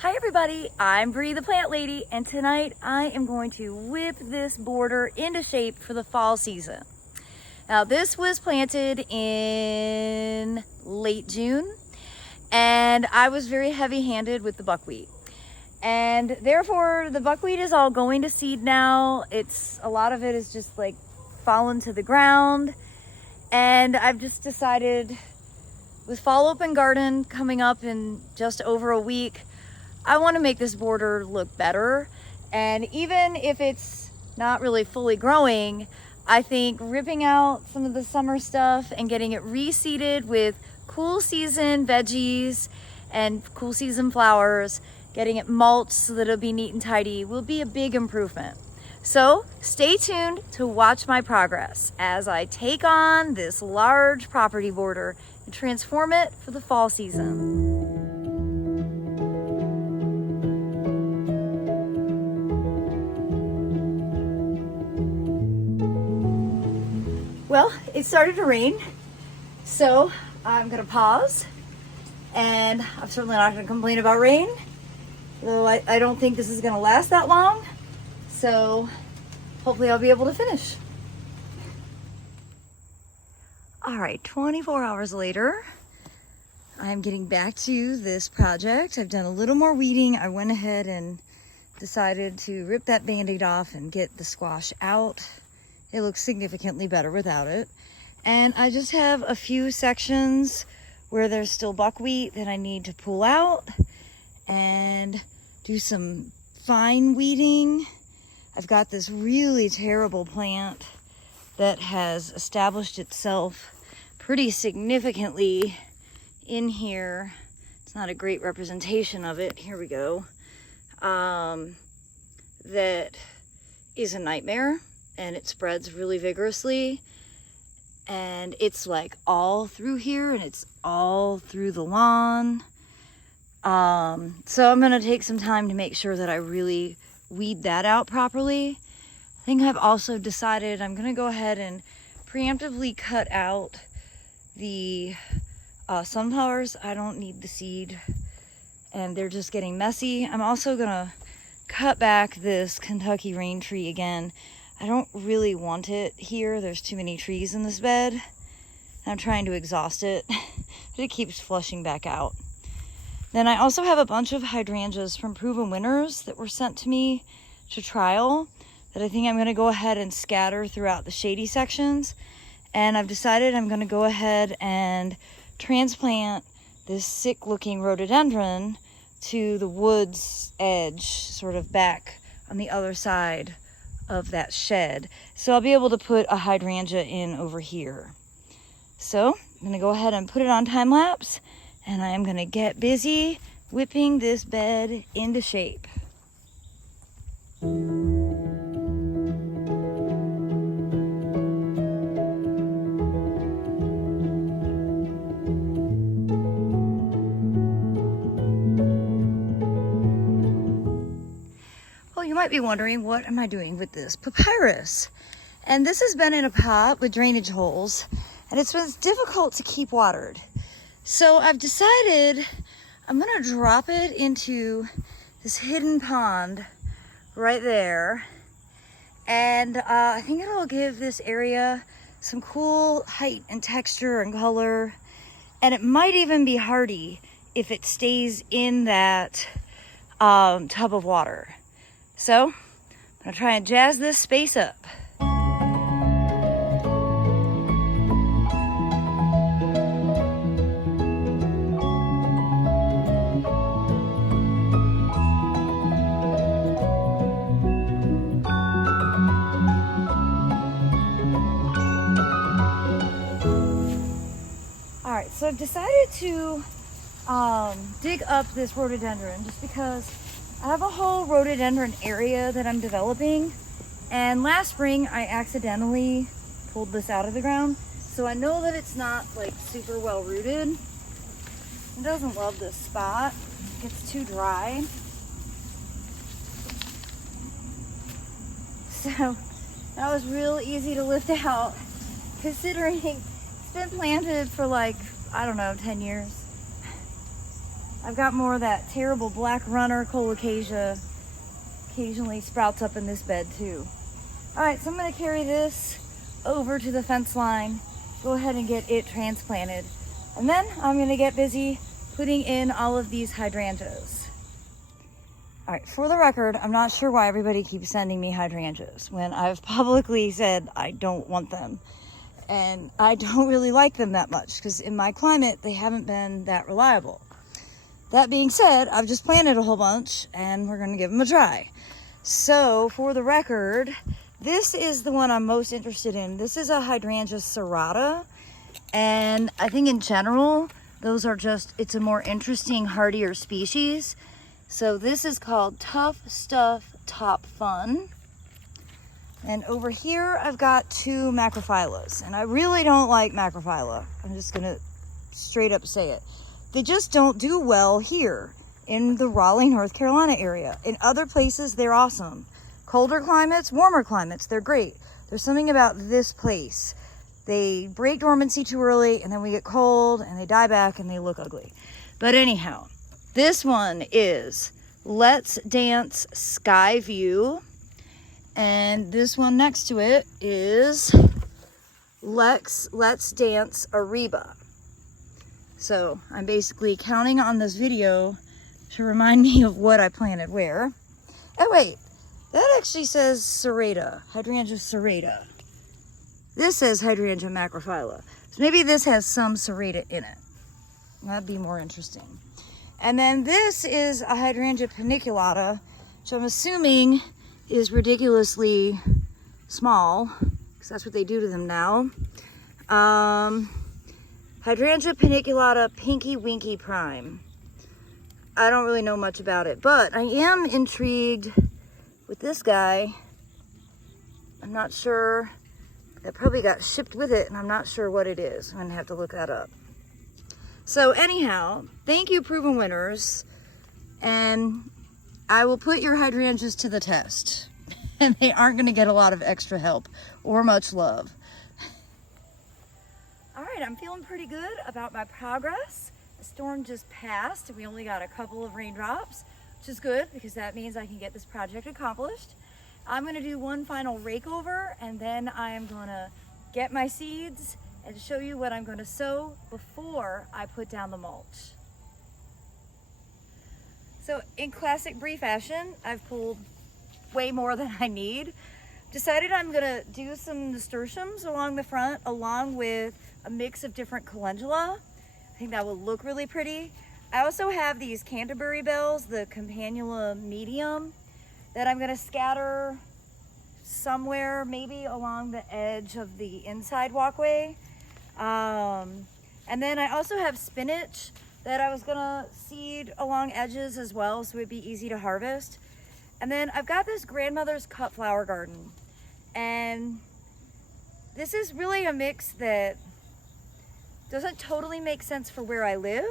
Hi everybody, I'm Bree the Plant Lady, and tonight I am going to whip this border into shape for the fall season. Now this was planted in late June, and I was very heavy-handed with the buckwheat. And therefore the buckwheat is all going to seed now. A lot of it is just like fallen to the ground. And I've just decided, with fall open garden coming up in just over a week, I want to make this border look better. And even if it's not really fully growing, I think ripping out some of the summer stuff and getting it reseeded with cool season veggies and cool season flowers, getting it mulched so that it'll be neat and tidy, will be a big improvement. So stay tuned to watch my progress as I take on this large property border and transform it for the fall season. Well, it started to rain, so I'm gonna pause, and I'm certainly not gonna complain about rain, though I don't think this is gonna last that long, so hopefully I'll be able to finish. All right, 24 hours later, I'm getting back to this project. I've done a little more weeding. I went ahead and decided to rip that Band-Aid off and get the squash out. It looks significantly better without it. And I just have a few sections where there's still buckwheat that I need to pull out and do some fine weeding. I've got this really terrible plant that has established itself pretty significantly in here. It's not a great representation of it. Here we go. That is a nightmare. And it spreads really vigorously, and it's like all through here, and it's all through the lawn. So I'm gonna take some time to make sure that I really weed that out properly. I think I've also decided I'm gonna go ahead and preemptively cut out the sunflowers. I don't need the seed, and they're just getting messy. I'm also gonna cut back this Kentucky rain tree again. I don't really want it here. There's too many trees in this bed. I'm trying to exhaust it, but it keeps flushing back out. Then I also have a bunch of hydrangeas from Proven Winners that were sent to me to trial that I think I'm gonna go ahead and scatter throughout the shady sections. And I've decided I'm gonna go ahead and transplant this sick looking rhododendron to the woods edge, sort of back on the other side of that shed. So I'll be able to put a hydrangea in over here. So I'm gonna go ahead and put it on time lapse, and I'm gonna get busy whipping this bed into shape. You might be wondering, what am I doing with this papyrus? And this has been in a pot with drainage holes, and it's been difficult to keep watered. So I've decided I'm gonna drop it into this hidden pond right there. And I think it'll give this area some cool height and texture and color. And it might even be hardy if it stays in that tub of water. So I'm gonna try and jazz this space up. All right, so I've decided to dig up this rhododendron just because I have a whole rhododendron area that I'm developing, and last spring I accidentally pulled this out of the ground, so I know that it's not like super well rooted. It doesn't love this spot. It gets too dry. So that was real easy to lift out, considering it's been planted for like, I don't know, 10 years. I've got more of that terrible black runner colocasia occasionally sprouts up in this bed too. All right, so I'm gonna carry this over to the fence line, go ahead and get it transplanted. And then I'm gonna get busy putting in all of these hydrangeas. All right, for the record, I'm not sure why everybody keeps sending me hydrangeas when I've publicly said I don't want them. And I don't really like them that much because in my climate, they haven't been that reliable. That being said, I've just planted a whole bunch and we're gonna give them a try. So for the record, this is the one I'm most interested in. This is a hydrangea serrata. And I think in general, those are just, it's a more interesting, hardier species. So this is called Tough Stuff Top Fun. And over here, I've got 2 macrophyllus. And I really don't like macrophylla. I'm just gonna straight up say it. They just don't do well here in the Raleigh, North Carolina area. In other places, they're awesome. Colder climates, warmer climates, they're great. There's something about this place. They break dormancy too early and then we get cold and they die back and they look ugly. But anyhow, this one is Let's Dance Sky View. And this one next to it is Let's Dance Ariba. So I'm basically counting on this video to remind me of what I planted where. Oh wait, that actually says serrata, hydrangea serrata. This says hydrangea macrophylla. So maybe this has some serrata in it. That'd be more interesting. And then this is a hydrangea paniculata, which I'm assuming is ridiculously small, because that's what they do to them now. Hydrangea paniculata Pinky Winky Prime. I don't really know much about it, but I am intrigued with this guy. I'm not sure. That probably got shipped with it, and I'm not sure what it is. I'm gonna have to look that up. So anyhow, thank you, proven winners, and I will put your hydrangeas to the test. And they aren't gonna get a lot of extra help or much love. All right, I'm feeling pretty good about my progress. The storm just passed, and we only got a couple of raindrops, which is good because that means I can get this project accomplished. I'm gonna do one final rake over, and then I am gonna get my seeds and show you what I'm gonna sow before I put down the mulch. So in classic Brie fashion, I've pulled way more than I need. Decided I'm gonna do some nasturtiums along the front, along with a mix of different calendula. I think that will look really pretty. I also have these Canterbury bells, the Campanula medium, that I'm gonna scatter somewhere, maybe along the edge of the inside walkway. And then I also have spinach that I was gonna seed along edges as well, so it'd be easy to harvest. And then I've got this grandmother's cut flower garden. And this is really a mix that doesn't totally make sense for where I live.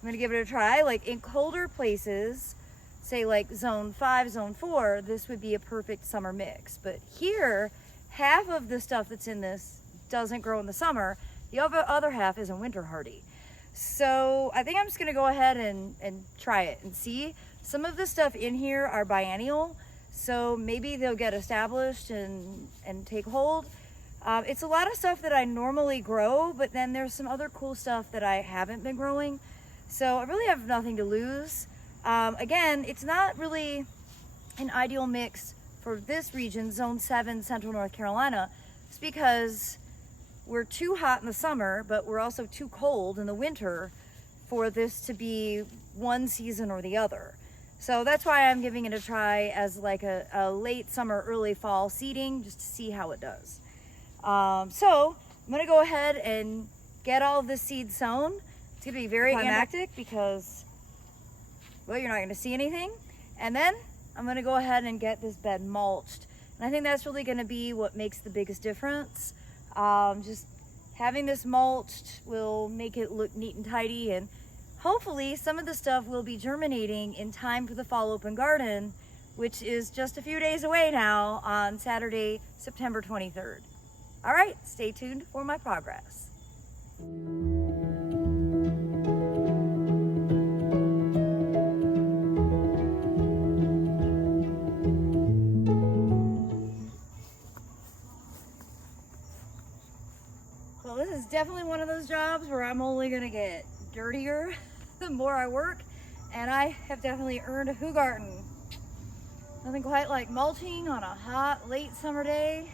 I'm gonna give it a try. Like in colder places, say like zone 5, zone 4, this would be a perfect summer mix. But here, half of the stuff that's in this doesn't grow in the summer. The other half is a winter hardy. So I think I'm just gonna go ahead and try it and see. Some of the stuff in here are biennial, so maybe they'll get established and take hold. It's a lot of stuff that I normally grow, but then there's some other cool stuff that I haven't been growing. So I really have nothing to lose. Again, it's not really an ideal mix for this region, zone 7, central North Carolina. It's because we're too hot in the summer, but we're also too cold in the winter for this to be one season or the other. So that's why I'm giving it a try as like a late summer, early fall seeding, just to see how it does. So I'm gonna go ahead and get all of the seeds sown. It's gonna be very climactic because, well, you're not gonna see anything. And then I'm gonna go ahead and get this bed mulched. And I think that's really gonna be what makes the biggest difference. Just having this mulched will make it look neat and tidy, and hopefully some of the stuff will be germinating in time for the fall open garden, which is just a few days away now on Saturday, September 23rd. All right, stay tuned for my progress. definitely one of those jobs where I'm only gonna get dirtier the more I work, and I have definitely earned a Hoogarten. Nothing quite like mulching on a hot, late summer day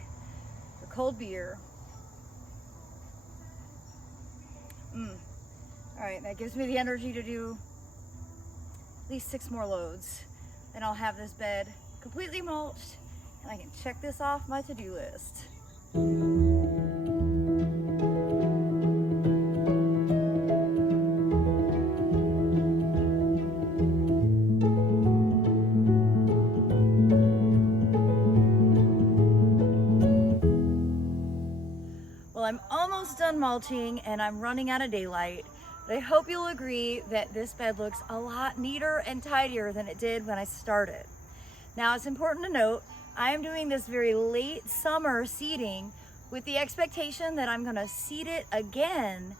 for cold beer. All right, that gives me the energy to do at least 6 more loads. Then I'll have this bed completely mulched, and I can check this off my to-do list. Well, I'm almost done mulching and I'm running out of daylight. But I hope you'll agree that this bed looks a lot neater and tidier than it did when I started. Now, it's important to note, I am doing this very late summer seeding with the expectation that I'm gonna seed it again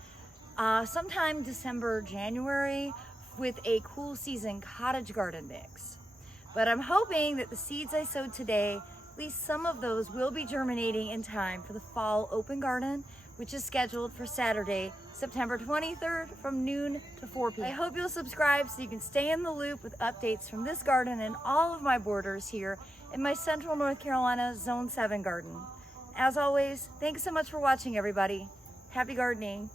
sometime December, January with a cool season cottage garden mix. But I'm hoping that the seeds I sowed today, at least some of those will be germinating in time for the fall open garden, which is scheduled for Saturday, September 23rd from noon to 4 p.m. I hope you'll subscribe so you can stay in the loop with updates from this garden and all of my borders here in my Central North Carolina Zone 7 garden. As always, thanks so much for watching, everybody. Happy gardening.